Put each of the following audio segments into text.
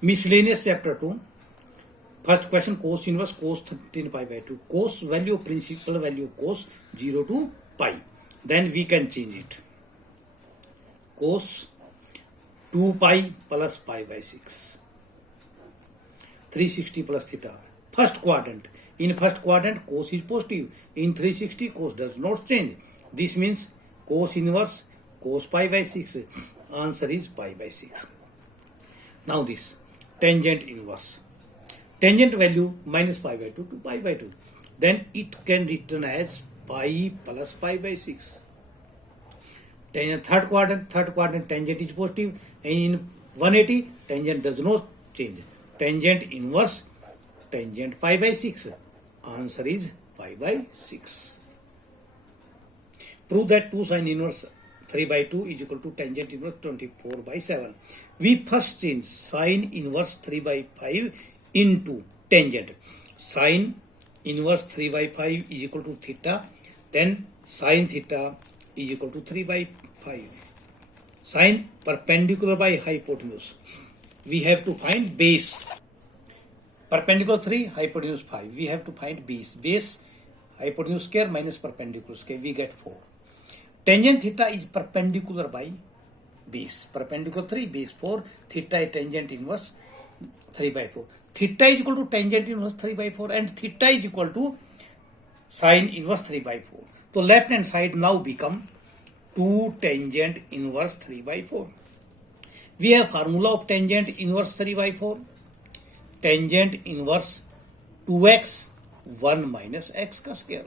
Miscellaneous chapter 2. First question, cos inverse cos 13 pi by 2. Cos value, principal value cos 0 to pi. Then we can change it. Cos 2 pi plus pi by 6. 360 plus theta. First quadrant. In first quadrant, cos is positive. In 360, cos does not change. This means cos inverse cos pi by 6. Answer is pi by 6. Now this tangent inverse. Tangent value minus pi by 2 to pi by 2. Then it can written as pi plus pi by 6. Third quadrant tangent is positive. In 180, tangent does not change. Tangent inverse tangent pi by 6. Answer is pi by 6. Prove that 2 sin inverse 3 by 2 is equal to tangent inverse 24 by 7. We first change sin inverse 3 by 5 into tangent. Sin inverse 3 by 5 is equal to theta. Then sin theta is equal to 3 by 5. Sin perpendicular by hypotenuse. We have to find base. Perpendicular 3, hypotenuse 5. We have to find base. Base, hypotenuse square minus perpendicular square. We get 4. Tangent theta is perpendicular by base. Perpendicular 3, base 4. Theta is tangent inverse 3 by 4. Theta is equal to tangent inverse 3 by 4 and theta is equal to sin inverse 3 by 4. So left hand side now become 2 tangent inverse 3 by 4. We have formula of tangent inverse 3 by 4. Tangent inverse 2x 1 minus x ka square.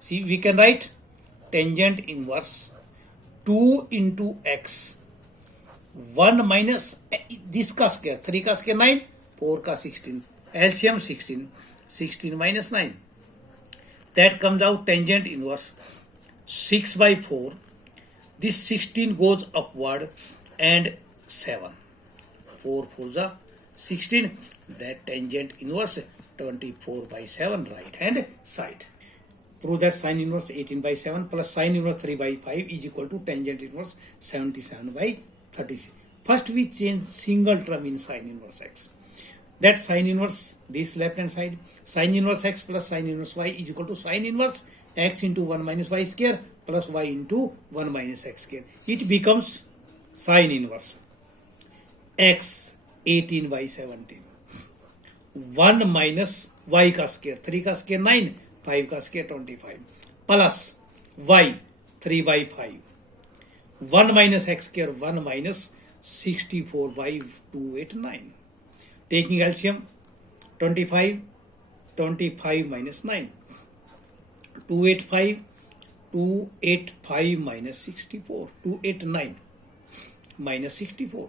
See, we can write tangent inverse 2 into x 1 minus this ka square. 3 ka square 9, 4 ka 16. LCM 16. 16 minus 9. That comes out tangent inverse 6 by 4. This 16 goes upward and 7. 4 4 are 16. That tangent inverse 24 by 7 right hand side. Prove that sin inverse 18 by 7 plus sin inverse 3 by 5 is equal to tangent inverse 77 by 36. First we change single term in sin inverse x. That sin inverse this left hand side. Sin inverse x plus sin inverse y is equal to sin inverse x into 1 minus y square plus y into 1 minus x square. It becomes sin inverse x 18 by 17. 1 minus y ka square. 3 ka square 9. 5 का square 25 plus y 3 by 5 1 minus x square 1 minus 64 by 289. Taking LCM 25 minus 9 285 minus 64 289 minus 64.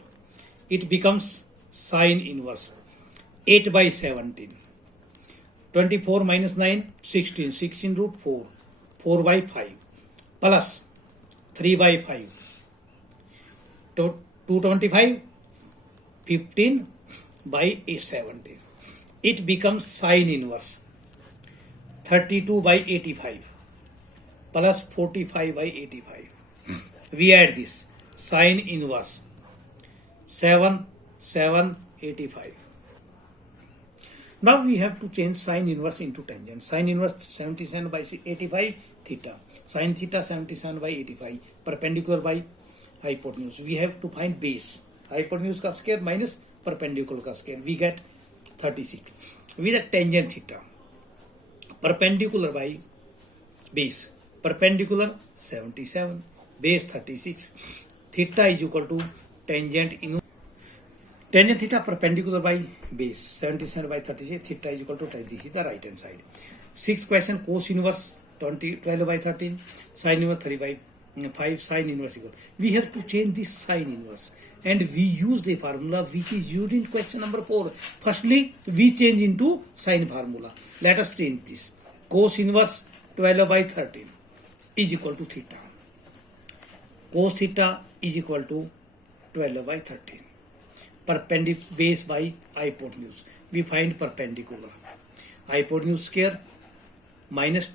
It becomes sin inverse 8 by 17. 24 minus 9, 16. 16 root 4. 4 by 5. Plus 3 by 5. 225. 15 by 17. It becomes sin inverse 32 by 85. Plus 45 by 85. We add this. Sin inverse 7, 85. Now we have to change sin inverse into tangent. Sin inverse 77 by 85 theta. Sin theta 77 by 85 perpendicular by hypotenuse. We have to find base. Hypotenuse ka square minus perpendicular ka square. We get 36. With a tangent theta. Perpendicular by base. Perpendicular 77. Base 36. Theta is equal to tangent inverse. Tangent theta perpendicular by base 77 by 36. Theta is equal to 10. This is the right hand side. Sixth question, cos inverse 12 by 13. Sin inverse 3 by 5. Sin inverse equal. We have to change this sin inverse. And we use the formula which is used in question number 4. Firstly, we change into sin formula. Let us change this. Cos inverse 12 by 13 is equal to theta. Cos theta is equal to 12 by 13. Perpendicular base by hypotenuse. We find perpendicular. Hypotenuse square minus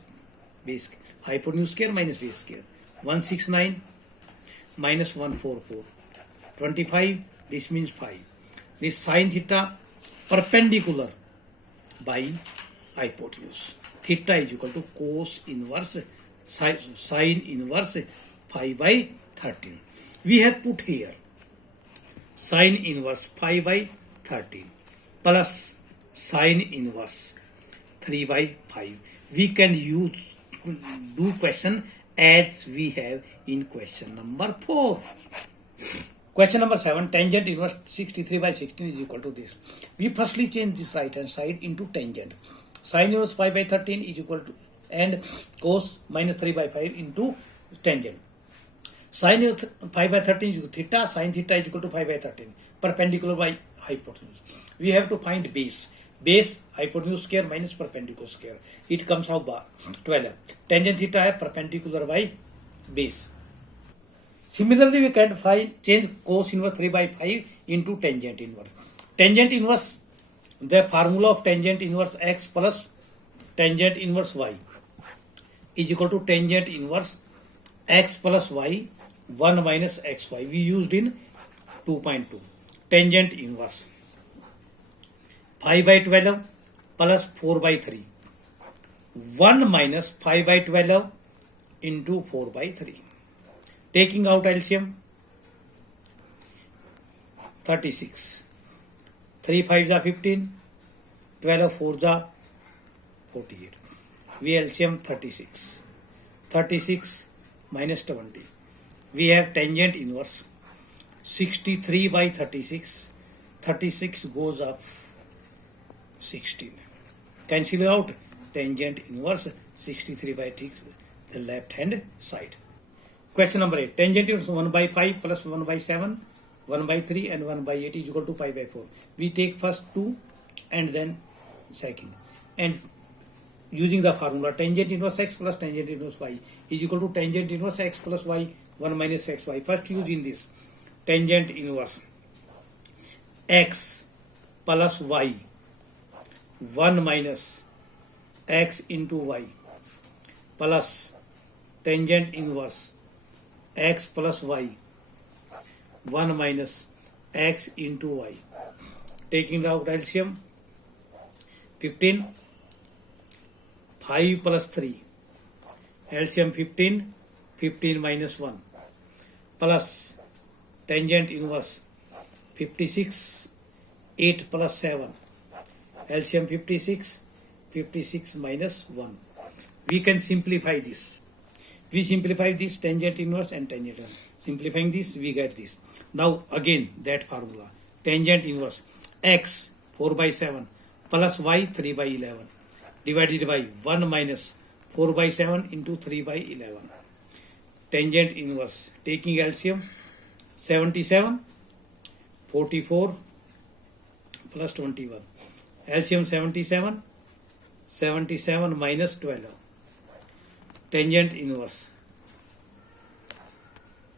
base. Hypotenuse square minus base square. 169 minus 144. 25. This means 5. This sine theta perpendicular by hypotenuse. Theta is equal to cos inverse sine inverse pi by 13. We have put here sine inverse pi by 13 plus sine inverse 3 by 5. We can do question as we have in question number 4. Question number 7, tangent inverse 63 by 16 is equal to this. We firstly change this right hand side into tangent. Sine inverse 5 by 13 is equal to, and cos minus 3 by 5 into tangent. Sine inverse 5 by 13 is equal to theta, sine theta is equal to 5 by 13, perpendicular by hypotenuse. We have to find base. Base hypotenuse square minus perpendicular square. It comes out by 12. Tangent theta है perpendicular by base. Similarly, we can change cos inverse 3 by 5 into tangent inverse. Tangent inverse, the formula of tangent inverse x plus tangent inverse y is equal to tangent inverse x plus y 1 minus xy. We used in 2.2. Tangent inverse 5 by 12 plus 4 by 3. 1 minus 5 by 12 into 4 by 3. Taking out LCM, 36. 3 5s are 15, 12 4s are 48. We LCM 36. 36 minus 20. We have tangent inverse 63 by 36. 36 goes up 16. Cancel out tangent inverse 63 by 6, the left hand side. Question number 8. Tangent inverse 1 by 5 plus 1 by 7, 1 by 3 and 1 by 8 is equal to pi by 4. We take first 2 and then second. And using the formula tangent inverse x plus tangent inverse y is equal to tangent inverse x plus y 1 minus xy. First using this tangent inverse x plus y 1 minus x into y plus tangent inverse x plus y 1 minus x into y. Taking out LCM, 15, 5 plus 3, LCM 15, 15 minus 1, plus tangent inverse 56, 8 plus 7, LCM 56, 56 minus 1. We can simplify this. We simplify this tangent inverse and tangent inverse. Simplifying this, we get this. Now again that formula. Tangent inverse x 4 by 7 plus y 3 by 11 divided by 1 minus 4 by 7 into 3 by 11. Tangent inverse, taking LCM, 77, 44 plus 21. LCM 77, 77 minus 12. Tangent inverse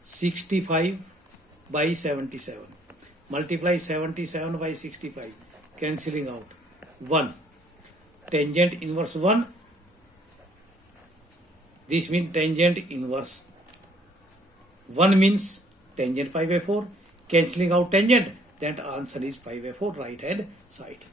65 by 77. Multiply 77 by 65, cancelling out 1. Tangent inverse 1. This means tangent inverse 1 means tangent 5 by 4. Cancelling out tangent, that answer is 5 by 4, right hand side.